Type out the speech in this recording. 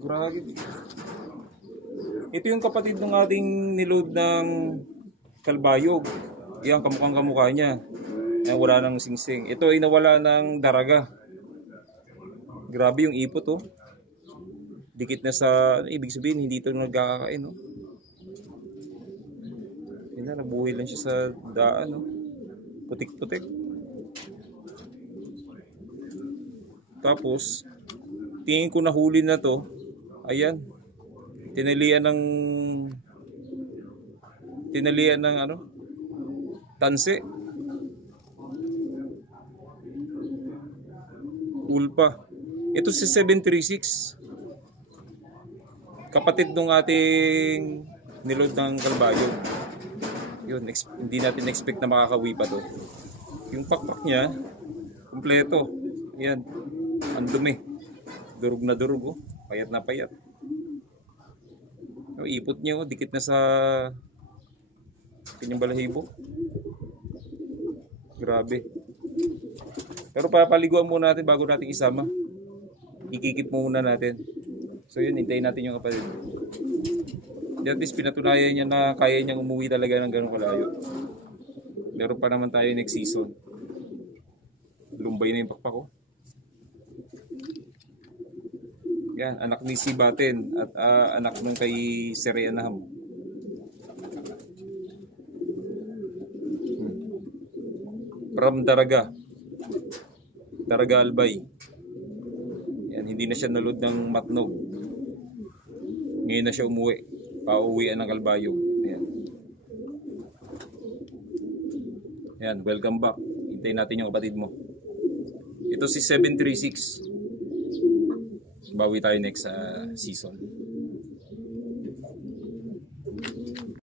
Grabe. Ito yung kapatid ng ating niload ng kalbayog. Yan, kamukhang kamukha niya. Yan, wala nang singsing. Ito ay nawala ng daraga. Grabe yung ipot, oh. Dikit na sa, ibig sabihin, hindi ito nagkakain, oh. Yan na, nabuhay lang siya sa daan, oh. Putik-putik. Tapos, tingin ko nahuli na to. Ayan. Tinalian ng ano? Tanse. Ulpa. Ito si 736. Kapatid nung ating niload ng kalbayo. Yun, hindi natin expect na makakawi pa to. Yung pakpak niya, kompleto. Ayan. Ang dumi. Durog na durog, oh. Payat na payat. Yung ipot niya, oh, dikit na sa kanyang balahibo. Grabe. Pero papaliguan muna natin bago natin isama. Ikikip muna natin. So yun, hintayin natin yung kapatid. At least pinatunayan niya na kaya niyang umuwi talaga ng ganong kalayo. Meron pa naman tayo next season. Lumbay na yung pakpak, oh. Yan, anak ni Sibaten at anak nung kay Serenaham. From Daraga. Daraga Albay. Yan, hindi na siya naload ng Matnog. Ngayon na siya umuwi. Pauwian ng Kalbayog. Yan. Yan, welcome back. Hintayin natin yung kapatid mo. Ito si 736. Bawi tayo next season.